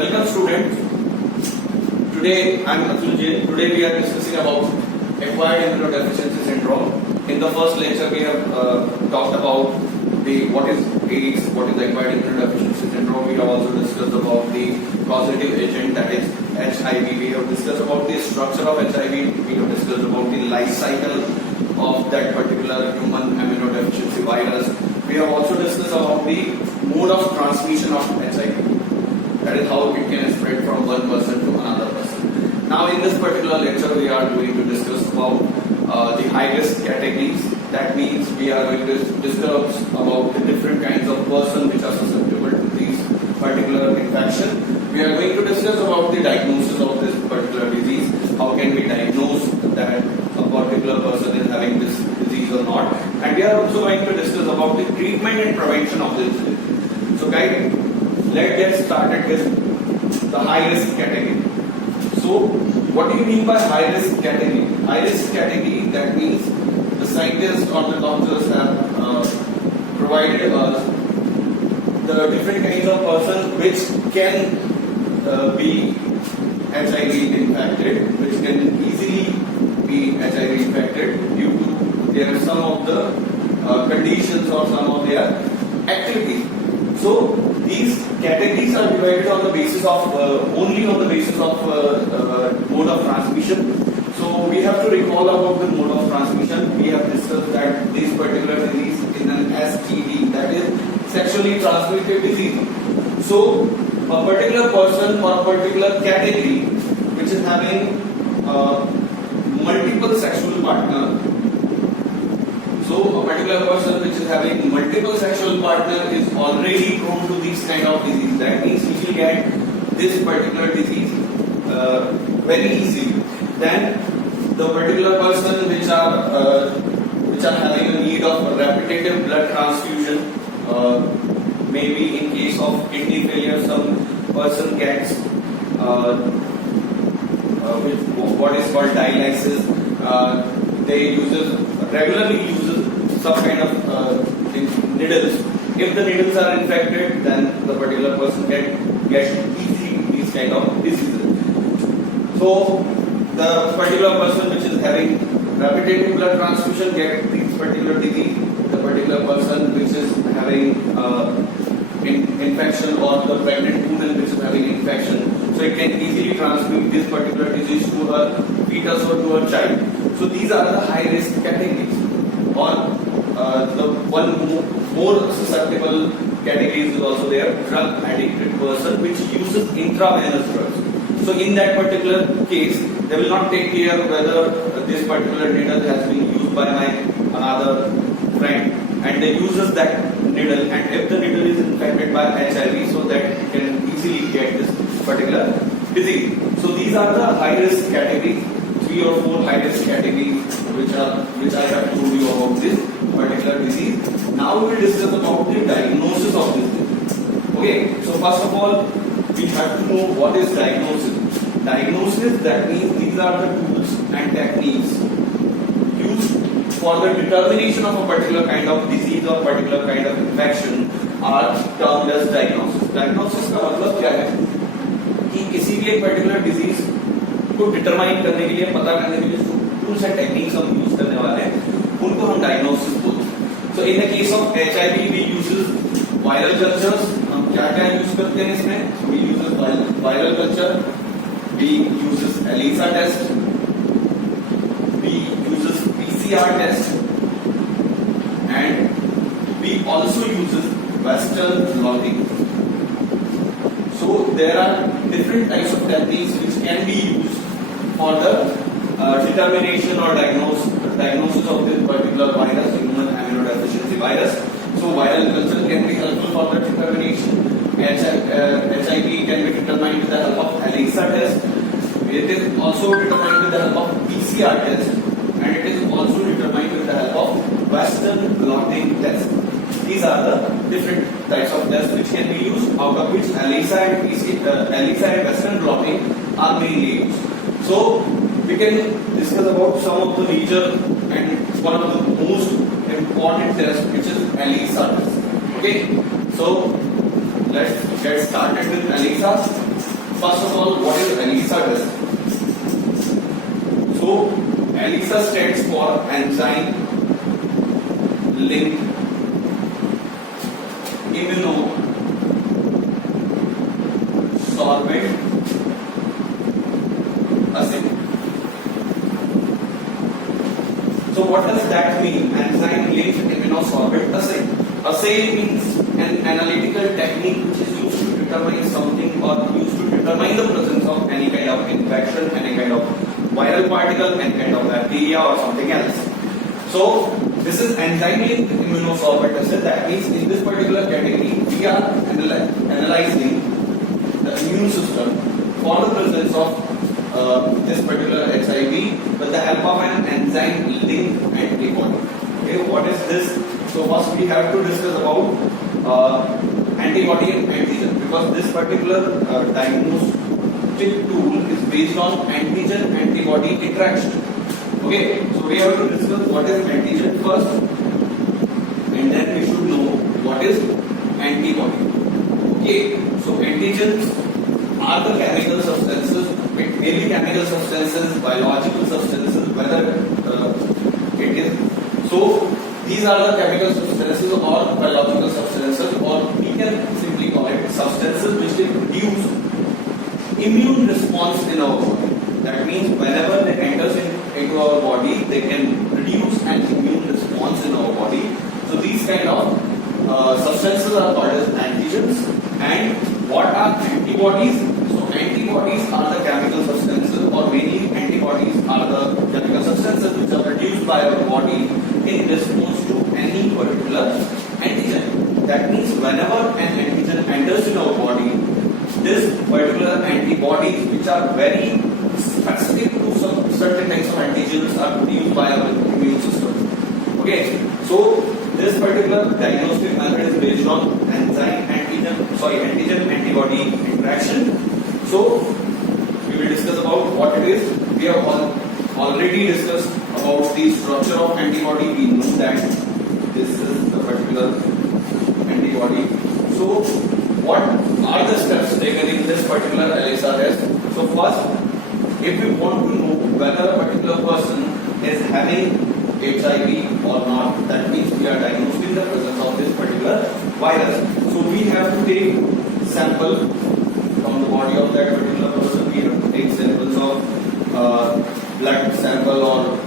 Welcome students. Today I am Atul Jain. Today we are discussing about acquired immunodeficiency syndrome. In the first lecture we have talked about what is AIDS, what is acquired immunodeficiency syndrome. We have also discussed about the causative agent, that is HIV. We have discussed about the structure of HIV. We have discussed about the life cycle of that particular human immunodeficiency virus. We have also discussed about the mode of transmission of HIV. That is how it can spread from one person to another person. Now in this particular lecture we are going to discuss about the high risk categories. That means we are going to discuss about the different kinds of persons which are susceptible to these particular infection. We are going to discuss about the diagnosis of this particular disease. How can we diagnose that a particular person is having this disease or not? And we are also going to discuss about the treatment and prevention of this disease. So guys, let's get started with the high risk category. So what do you mean by high risk category? High risk category, that means the scientists or the doctors have provided us the different kinds of persons which can be HIV infected, which can easily be HIV infected due to their some of the conditions or some of their activities. So these categories are divided on the basis of only on the basis of mode of transmission. So we have to recall about the mode of transmission. We have discussed that this particular disease is an STD, that is sexually transmitted disease. So a particular person or a particular category which is having multiple sexual partner. So a particular person which is having multiple sexual partner is already prone to this kind of disease. That means he will get this particular disease very easily. Then the particular person which are having a need of repetitive blood transfusion, maybe in case of kidney failure, some person gets what is called dialysis. They regularly uses some kind of needles. If the needles are infected, then the particular person can get easily these kind of diseases. So the particular person which is having repetitive blood transfusion gets this particular disease. The particular person which is having infection, or the pregnant woman which is having infection, so it can easily transmit this particular disease to her fetus or to her child. So these are the high risk categories. Or the one more susceptible categories is also there, drug addicted person which uses intravenous drugs. So in that particular case, they will not take care whether this particular needle has been used by my another friend, and they uses that needle, and if the needle is infected by HIV, so that it can easily get this particular disease. So these are the high risk categories, 3 or 4 high risk categories which I have told you about this particular disease. Now we will discuss about the diagnosis of this disease. Okay, so first of all, we have to know what is diagnosis. Diagnosis, that means these are the tools and techniques used for the determination of a particular kind of disease or particular kind of infection are termed as diagnosis. Diagnosis का मतलब क्या है कि किसी भी एक particular disease को determine करने के लिए, पता करने के लिए टूल्स एंड टेक्निक्स हम यूज करने वाले हैं, उनको हम डायग्नोसिस बोलते हैं. So in the case of HIV we uses viral cultures. हम क्या क्या यूज करते हैं इसमें? We uses viral culture, we uses ELISA test, we uses PCR test, and we also uses Western blotting. So there are different types of techniques which can be used for the determination or diagnosis of this particular virus, human immunodeficiency virus. So viral culture can be helpful for the determination. HIV can be determined with the help of ELISA test. It is also determined with the help of PCR test, and it is also determined with the help of Western blotting test. These are the different types of tests which can be used, out of which ELISA and Western blotting are mainly used. So we can discuss about some of the major and one of the most important tests, which is ELISA test. Okay, so let's get started with ELISA. first of all, what is ELISA test? So ELISA stands for enzyme linked immunosorbent assay. So what does that mean? Enzyme linked immunosorbent assay. Assay means an analytical technique which is used to determine something or used to determine the presence of any kind of infection, any kind of viral particle, any kind of bacteria or something else. So this is enzyme linked immunosorbent assay. That means in this particular category we are analyzing the immune system for the presence of this particular HIV with the help of an enzyme linked antibody. Okay, what is this? So first we have to discuss about antibody and antigen, because this particular diagnostic tool is based on antigen antibody interaction. Okay, so we have to discuss what is antigen first, and then we should know what is antibody. Okay, so antigens are the chemical substances. It may be chemical substances, biological substances, whether it is. So these are the chemical substances or biological substances, or we can simply call it substances which can produce immune response in our body. That means whenever they enters into our body, they can produce an immune response in our body. So these kind of substances are called as antigens. And what are antibodies? So antibodies are the chemical substances, or mainly antibodies are the chemical substances which are produced by our body in response to any particular antigen. That means whenever an antigen enters in our body, this particular antibodies which are very specific to some certain types of antigens are produced by our immune system. Okay, so this particular diagnostic method is based on antigen antibody interaction. So we will discuss about what it is. We have already discussed about the structure of antibody. We know that this is the particular antibody. So what are the steps taken in this particular ELISA test? So first, if we want to know whether a particular person is having HIV or not, that means we are diagnosing the presence of this particular virus. So we have to take sample from the body of that particular person. We have to take samples of blood sample or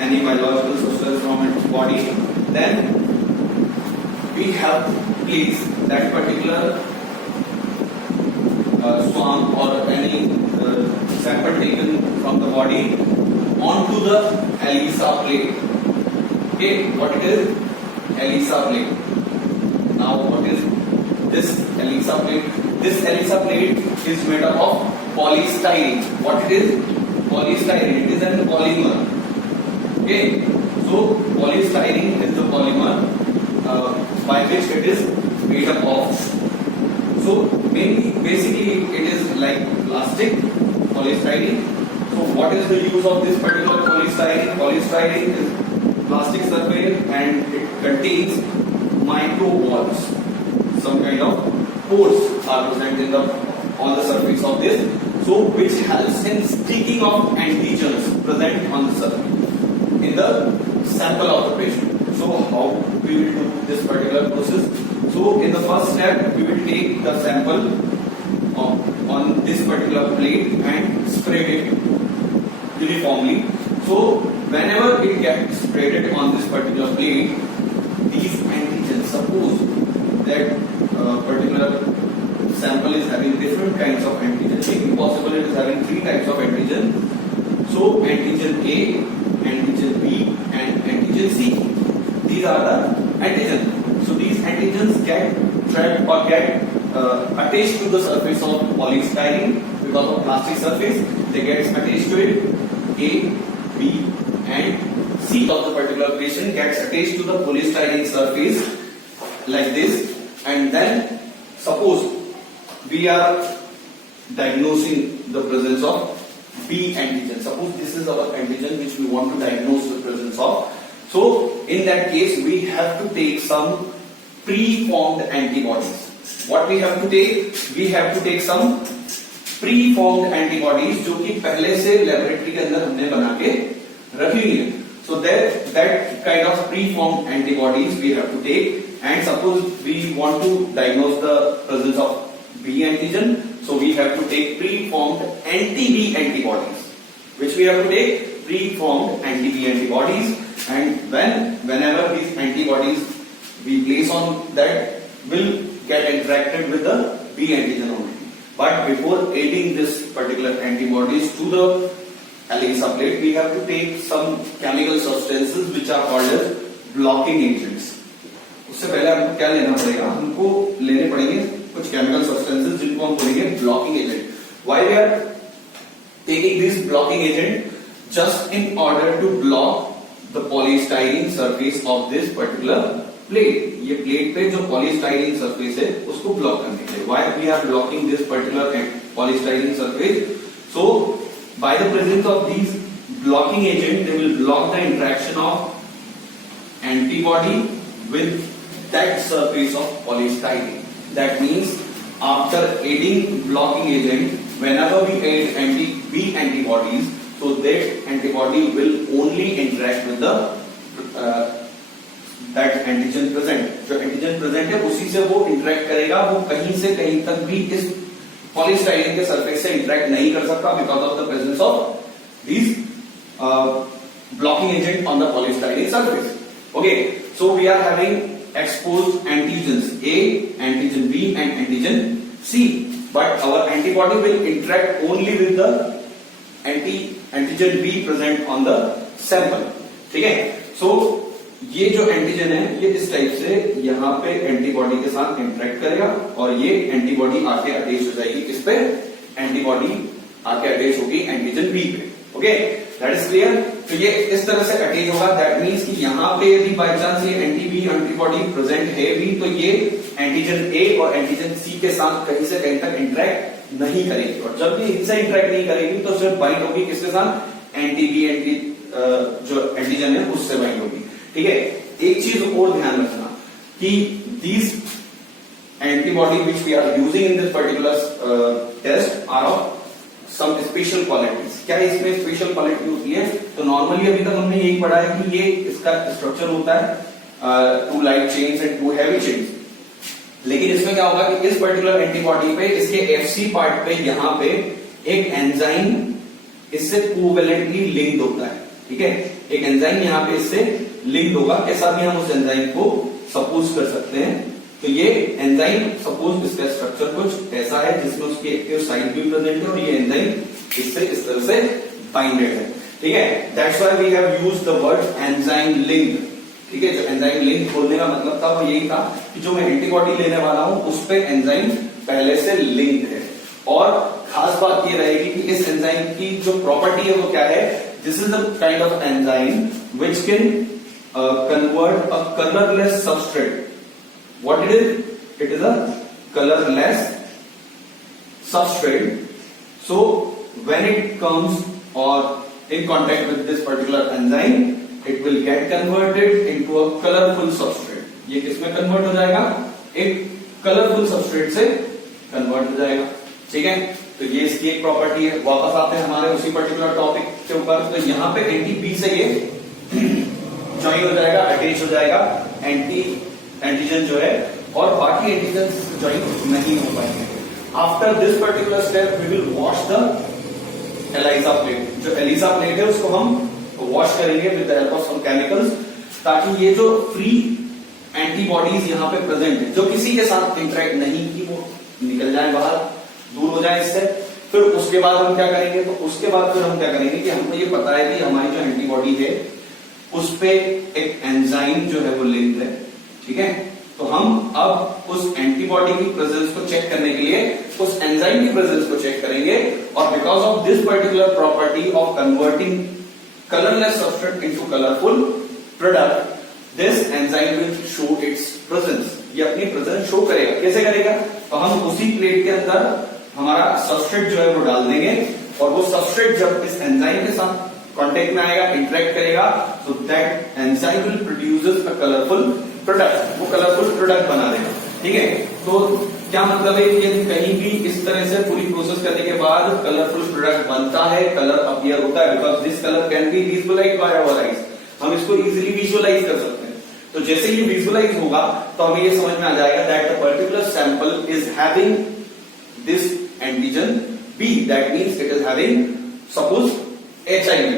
any biological substance from its body. Then we have to place that particular swab or any sample taken from the body onto the ELISA plate. Okay, what it is? ELISA plate. Now what is this ELISA plate? This ELISA plate is made up of polystyrene. What it is? Polystyrene. It is a polymer. Okay, so polystyrene is the polymer by which it is made up of. So basically it is like plastic, polystyrene. So what is the use of this particular polystyrene? Polystyrene is plastic surface and it contains microvalves. Some kind of pores are present in on the surface of this. So which helps in sticking of antigens present on the surface in the sample of the patient. So how we will do this particular process? So in the first step, we will take the sample on this particular plate and spread it uniformly. So whenever it gets spreaded on this particular plate, these antigens, suppose that particular sample is having different kinds of antigens. Maybe possible it is having 3 types of antigen. So antigen A, antigen B, and antigen C. These are the antigens. So these antigens get trapped or get attached to the surface of polystyrene because of plastic surface. They get attached to it. A, B, and C of the particular patient gets attached to the polystyrene surface like this. And then suppose we are diagnosing the presence of B antigen. Suppose this is our antigen which we want to diagnose the presence of. So in that case we have to take some preformed antibodies. What we have to take? We have to take some pre formed antibodies जो कि पहले से laboratory के अंदर हमने बना के रखी हुई है. So that kind of pre-formed antibodies we have to take, and suppose we want to diagnose the presence of B antigen, so we have to take pre-formed anti-B antibodies. Which we have to take? Pre-formed anti-B antibodies, and whenever these antibodies we place on that will get interacted with the B antigen only. But before adding this particular antibodies to the ELISA plate, we have to take some chemical substances which are called as blocking agents. उससे पहले हमको क्या लेना पड़ेगा? हमको लेने पड़ेंगे कुछ chemical substances जिनको हम बोलेंगे blocking agent. Why we are taking this blocking agent? Just in order to block the polystyrene surface of this particular plate. ये plate पे जो polystyrene surface है उसको block करने के लिए. Why we are blocking this particular polystyrene surface? So by the presence of these blocking agent, they will block the interaction of antibody with that surface of polystyrene. That means after adding blocking agent, whenever we add anti-B antibodies, so that antibody will only interact with the that antigen present. जो antigen present है उसी से वो interact करेगा, वो कहीं से कहीं तक भी इस polystyrene के surface से interact नहीं कर सकता because of the presence of these blocking agent on the polystyrene surface. Okay, so we are having exposed antigens A, antigen B, and antigen C. But our antibody will interact only with the antigen B present on the sample. ठीक है? So ये जो antigen है ये इस type से यहाँ पे एंटीबॉडी के साथ इंटरेक्ट करेगा और ये एंटीबॉडी आके अटैच हो जाएगी इस पे, एंटीबॉडी आके अटैच होगी एंटीजन बी पे. Okay, that is clear. तो ये इस तरह से अटैच होगा. दैट मींस कि यहाँ पे यदि बाय चांस ये एंटी-बी एंटीबॉडी प्रेजेंट है भी तो ये एंटीजन ए और एंटीजन सी के साथ कहीं से कहीं तक इंटरेक्ट नहीं करेगी, और जब भी इनसे इंटरेक्ट नहीं करेगी तो सिर्फ बाइंड होगी किसके साथ? एंटी-बी जो एंटीजन है उससे बाइंड होगी. ठीक है. एक चीज और ध्यान रखना कि these antibody which we are using in this particular test are of some special qualities. क्या इसमें स्पेशल क्वालिटी होती है? तो नॉर्मली अभी तक हमने यही पढ़ा है कि ये इसका स्ट्रक्चर होता है 2 light chains and 2 heavy chains. लेकिन इसमें क्या होगा कि इस पर्टिकुलर एंटीबॉडी पे इसके FC पार्ट पे यहाँ पे एक एंजाइम इससे कोवेलेंटली लिंक्ड होता है. ठीक है, एक एंजाइम यहाँ पे इससे लिंक्ड होगा. कैसा भी हम उस एंजाइम को सपोज कर सकते हैं. तो ये एंजाइम सपोज इसका स्ट्रक्चर कुछ ऐसा है जिसमें उसकी एक्टिव साइट भी प्रेजेंट है और ये एंजाइम इससे इस तरह से बाइंडेड है. ठीक है, that's why we have used the word enzyme link. ठीक है, जो एंजाइम लिंक बोलने का मतलब था वो यही था कि जो मैं एंटीबॉडी लेने वाला हूं उस पे एंजाइम पहले से लिंक्ड है. और खास बात ये रहेगी कि इस एंजाइम की जो प्रॉपर्टी है वो क्या है? This is the kind of enzyme which can convert a colorless substrate. What it is? It is a colorless substrate. So when it comes or in contact with this particular enzyme, it will get converted into a colorful substrate. ये किसमें convert हो जाएगा? एक colorful substrate से convert हो जाएगा. ठीक है, तो ये इसकी एक प्रॉपर्टी है. वापस आते हैं हमारे उसी पर्टिकुलर टॉपिक के ऊपर. तो यहाँ पे एंटी-बी से ये ज्वाइन हो जाएगा, अटैच हो जाएगा एंटीजन जो है, और बाकी एंटीजन ज्वाइन नहीं हो पाएंगे. After this particular step we will wash the ELISA plate. जो ELISA प्लेट है उसको हम वॉश करेंगे with the help of some chemicals, ताकि ये जो फ्री एंटीबॉडीज यहाँ पे प्रेजेंट है जो किसी के साथ इंटरेक्ट नहीं की वो निकल जाए बाहर, दूर हो जाए इससे. फिर उसके बाद हम क्या करेंगे? तो उसके बाद फिर हम क्या करेंगे कि हमको ये पता है कि हमारी जो एंटीबॉडी है उस पे एक एंजाइम जो है वो लिंक्ड है. ठीक है, तो हम अब उस एंटीबॉडी की प्रेजेंस को चेक करने के लिए उस एंजाइम की प्रेजेंस को चेक करेंगे, और because of this particular property of converting colourless substrate into colourful product, this enzyme will show it's presence. ये अपनी प्रेजेंस शो करेगा. कैसे करेगा? तो हम उसी प्लेट के अंदर हमारा सब्सट्रेट जो है वो डाल देंगे, और वो सब्सट्रेट जब इस एंजाइम के साथ कांटेक्ट में आएगा, इंटरेक्ट करेगा, so that enzyme will produces a colorful product. वो कलरफुल प्रोडक्ट बना देगा. ठीक है, तो क्या मतलब है कि यदि कहीं भी इस तरह से पूरी प्रोसेस करने के बाद कलरफुल प्रोडक्ट बनता है, कलर अपीयर होता है, because this colour can be visualised by our eyes, हम इसको इजीली विजुअलाइज कर सकते हैं। तो जैसे ही विजुअलाइज होगा तो हमें ये समझ में आ जाएगा that the particular sample is having this antigen B, that means it is having suppose HIV,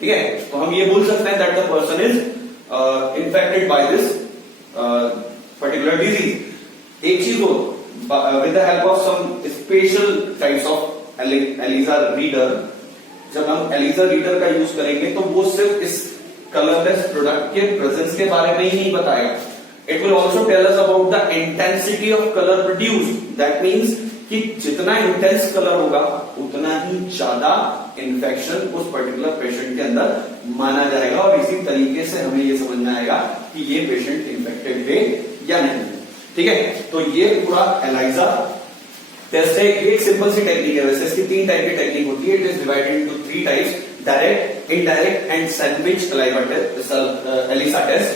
ठीक है। तो हम ये बोल सकते हैं that the person is infected by this particular disease. एक चीज हो, with the help of some special types of ELISA reader, जब हम ELISA reader का यूज करेंगे तो वो सिर्फ इस कलरलेस प्रोडक्ट के प्रेजेंस के बारे में ही नहीं बताएगा, it will also tell us about the intensity of colour produced. That means कि जितना इंटेंस कलर होगा उतना ही ज्यादा इन्फेक्शन उस पर्टिकुलर पेशेंट के अंदर माना जाएगा, और इसी तरीके से हमें ये समझ में आएगा कि ये पेशेंट इन्फेक्टेड है या नहीं, ठीक है। तो ये पूरा ELISA टेस्ट है, एक सिंपल सी टेक्निक है। वैसे इसकी 3 टाइप की टेक्निक होती है, it is divided into 3 types, direct, indirect and sandwich ELISA test,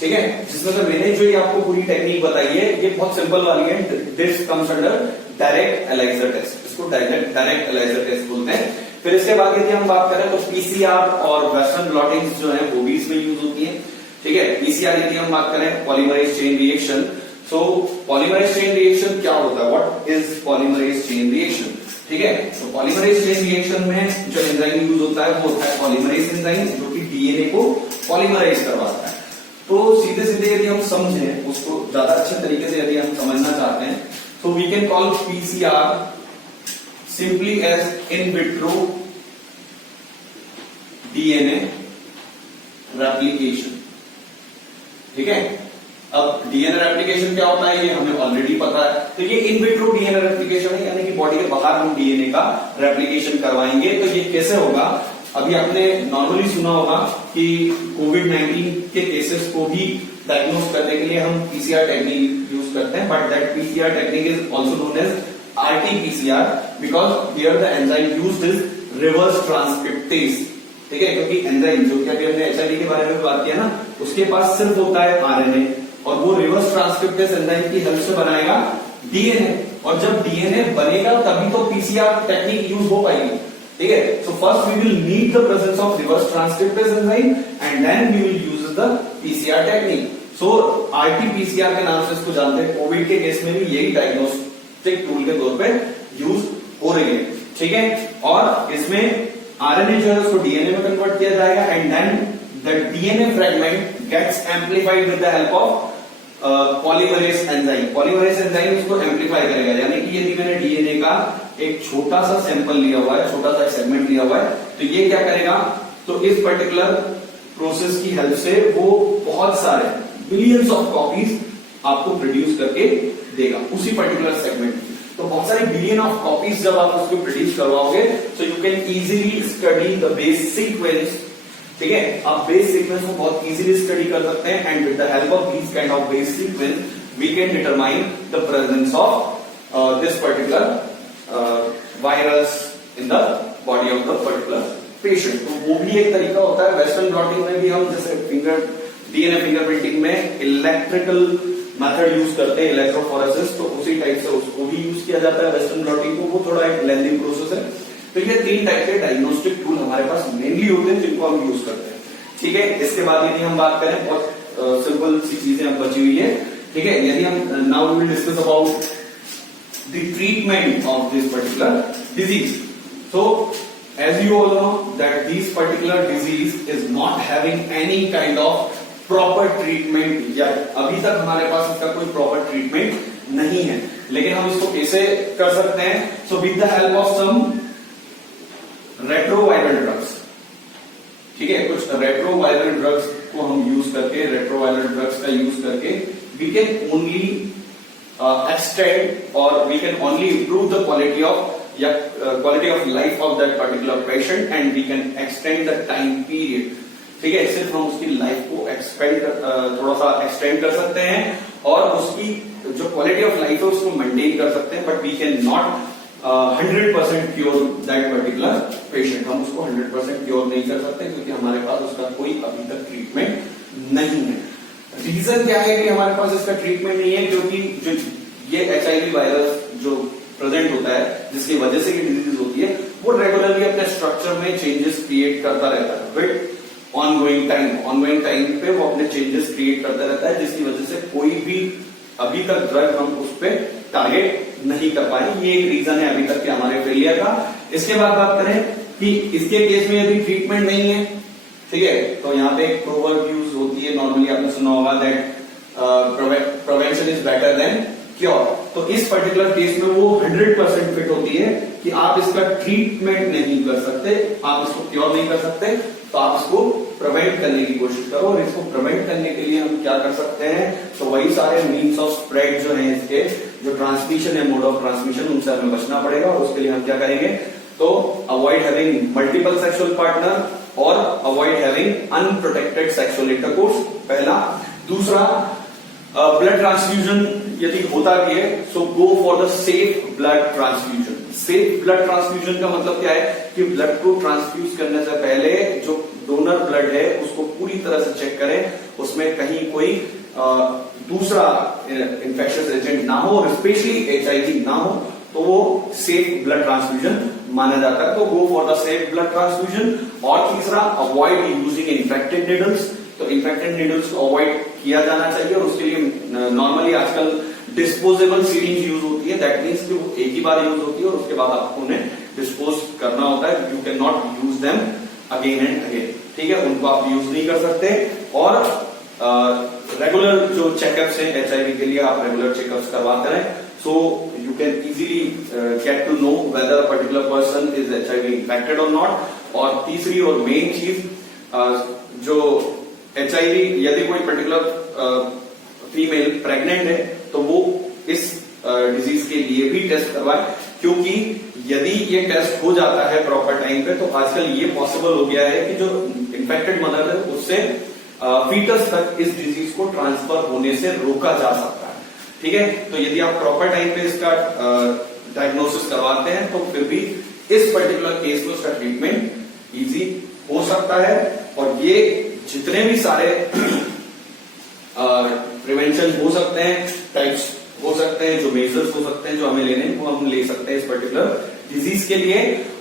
ठीक है। जिसमें से मैंने जो ये आपको पूरी टेक्निक बताई है ये बहुत सिंपल वाली है, this comes under direct ELISA test, इसको डायरेक्ट ELISA टेस्ट बोलते हैं। फिर इसके बाद यदि हम बात करें तो PCR और वेस्टर्न ब्लॉटिंग्स जो है वो भी इसमें यूज होती है, ठीक है। PCR यदि हम बात करें पॉलीमरेज चेन रिएक्शन, सो पॉलीमरेज चेन रिएक्शन क्या होता है, what is polymerase chain reaction, ठीक है। तो पॉलीमरेज चेन रिएक्शन में जो एंजाइम यूज होता है वो होता है पॉलीमरेज एंजाइम, जो कि DNA को पॉलीमराइज करवाता है। तो सीधे सीधे यदि हम समझें उसको ज्यादा अच्छे तरीके से यदि हम समझना चाहते हैं तो we can call PCR simply as in vitro DNA replication, ठीक है। अब DNA रेप्लिकेशन क्या होता है ये हमें ऑलरेडी पता है, तो ये इन विट्रो DNA रेप्लिकेशन है, यानी कि बॉडी के बाहर हम DNA का रेप्लिकेशन करवाएंगे। तो ये कैसे होगा, अभी आपने नॉर्मली सुना होगा कि कोविड-19 के केसेस को भी डायग्नोस करने के लिए हम PCR टेक्निक यूज करते हैं, but that PCR technique is also known as RT-PCR because here the enzyme used is reverse transcriptase, ठीक है। क्योंकि एंजाइम जो कि अभी हमने HIV के बारे में बात किया ना, उसके पास सिर्फ होता है RNA, और वो रिवर्स ट्रांसक्रिप्टेज एंजाइम की हेल्प से बनाएगा DNA, और जब DNA बनेगा तभी तो PCR टेक्निक यूज हो पाएगी, ठीक है। So first we will need the presence of reverse transcriptase enzyme and then we will use the PCR technique. So RT-PCR के नाम से इसको जानते हैं। कोविड के केस में भी यही डायग्नोस्टिक टूल के तौर पे यूज हो रही है, ठीक है। और इसमें RNA जो है उसको DNA में कन्वर्ट किया जाएगा and then the DNA fragment gets amplified with the help of polymerase enzyme. Polymerase enzyme इसको एम्प्लीफाई करेगा, यानी कि यदि मैंने DNA का एक छोटा सा सैंपल लिया हुआ है, छोटा सा सेगमेंट लिया हुआ है, तो ये क्या करेगा, तो इस पर्टिकुलर प्रोसेस की हेल्प से वो बहुत सारे बिलियंस ऑफ कॉपीज आपको प्रोड्यूस करके देगा उसी पर्टिकुलर सेगमेंट की। तो बहुत सारे बिलियन ऑफ कॉपीज जब आप उसको प्रोड्यूस करवाओगे सो you can easily study the base sequence, ठीक है। आप बेस सीक्वेंस को बहुत इजीली स्टडी कर सकते हैं and with the help of this kind of base sequence we can determine the presence of this particular virus in the body of the particular patient. तो वो भी एक तरीका होता है। वेस्टर्न ब्लॉटिंग में भी हम जैसे DNA फिंगरप्रिंटिंग में इलेक्ट्रिकल मेथड यूज करते हैं, इलेक्ट्रोफोरेसिस, तो उसी टाइप से उसको भी यूज किया जाता है वेस्टर्न ब्लॉटिंग को। वो थोड़ा एक लेंथी प्रोसेस है। तो ये 3 टाइप के डायग्नोस्टिक टूल हमारे पास मेनली होते हैं जिनको हम यूज करते हैं, ठीक है। इसके बाद यदि हम बात करें, बहुत सिंपल सी चीजें अब बची हुई है, ठीक है। यदि हम now we will discuss about the treatment of this particular disease. So as you all know that this particular disease is not having any kind of proper treatment, या अभी तक हमारे पास इसका कोई proper treatment नहीं है, लेकिन हम इसको कैसे कर सकते हैं, so with the help of some retroviral drugs, ठीक है। कुछ retroviral drugs को हम यूज करके, retroviral drugs का यूज करके we can only extend or we can only improve the quality of quality of life of that particular patient and we can extend the time period, ठीक है। सिर्फ हम उसकी लाइफ को थोड़ा सा एक्सटेंड कर सकते हैं और उसकी जो क्वालिटी ऑफ लाइफ है उसको मेंटेन कर सकते हैं, but we can not 100% cure that particular patient. हम उसको 100% क्योर नहीं कर सकते क्योंकि हमारे पास उसका कोई अभी तक ट्रीटमेंट नहीं है। रीजन क्या है कि हमारे पास इसका ट्रीटमेंट नहीं है, क्योंकि ये HIV वायरस जो प्रेजेंट होता है, जिसकी वजह से ये डिजीज होती है, वो रेगुलरली अपने स्ट्रक्चर में चेंजेस क्रिएट करता रहता है विद ऑनगोइंग टाइम पे वो अपने चेंजेस क्रिएट करता रहता है, जिसकी वजह से कोई भी अभी तक ड्रग हम उस पर टारगेट नहीं कर पाए। ये एक रीजन है अभी तक के हमारे फेलियर का। इसके बाद बात करें कि इसके केस में यदि ट्रीटमेंट नहीं है, ठीक है, तो यहाँ पे एक प्रोवर्ब यूज होती है, नॉर्मली आपने सुना होगा, that prevention is better than cure. तो इस पर्टिकुलर केस में वो 100% फिट होती है कि आप इसका ट्रीटमेंट नहीं कर सकते, आप इसको क्योर नहीं कर सकते, तो आप इसको प्रिवेंट करने की कोशिश करो। और इसको प्रिवेंट करने के लिए हम क्या कर सकते हैं, तो वही सारे मीन्स ऑफ स्प्रेड जो है, इसके जो ट्रांसमिशन है, मोड ऑफ ट्रांसमिशन, उनसे हमें बचना पड़ेगा। और उसके लिए हम क्या करेंगे, तो avoid having multiple sexual partner और avoid having unprotected sexual intercourse, पहला। दूसरा, ब्लड ट्रांसफ्यूजन यदि होता भी है, so go for the safe blood transfusion. Safe blood transfusion का मतलब क्या है कि ब्लड को ट्रांसफ्यूज करने से पहले जो डोनर ब्लड है उसको पूरी तरह से चेक करें, उसमें कहीं कोई दूसरा इंफेक्शियस एजेंट ना हो और स्पेशली HIV ना हो, तो वो सेफ ब्लड ट्रांसफ्यूजन माना जाता है। तो गो for the safe blood transfusion. और तीसरा, अवॉइड यूजिंग इन्फेक्टेड नीडल्स। तो इन्फेक्टेड नीडल्स को अवॉइड किया जाना चाहिए और उसके लिए नॉर्मली आजकल डिस्पोजेबल सीरिंज यूज होती है। दैट मीन्स कि वो एक ही बार यूज होती है और उसके बाद आपको उन्हें डिस्पोज करना होता है। You can not use them again and again, ठीक है, उनको आप यूज नहीं कर सकते। और रेगुलर जो चेकअप्स हैं HIV के लिए, आप रेगुलर चेकअप्स करवाते रहें, so you can easily get to know whether a particular person is HIV infected और नॉट। और तीसरी और मेन चीज, जो HIV, यदि कोई पर्टिकुलर फीमेल प्रेग्नेंट है तो वो इस डिजीज के लिए भी टेस्ट करवाए, क्योंकि यदि ये टेस्ट हो जाता है प्रॉपर टाइम पे, तो आजकल ये पॉसिबल हो गया है कि जो इन्फेक्टेड मदर है उससे फीटस तक इस डिजीज को ट्रांसफर होने से रोका जा सकता है, ठीक है। तो यदि आप प्रॉपर टाइम पे इसका डायग्नोसिस करवाते हैं तो फिर भी इस पर्टिकुलर केस में उसका ट्रीटमेंट इजी हो सकता है। और ये जितने भी सारे प्रिवेंशन हो सकते हैं, टाइप्स हो सकते हैं, जो मेजर्स हो सकते हैं जो हमें लेने, वो हम ले सकते हैं इस पर्टिकुलर डिजीज के लिए।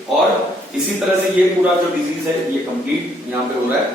और इसी तरह से ये पूरा जो डिजीज है ये कंप्लीट यहाँ पे हो रहा है।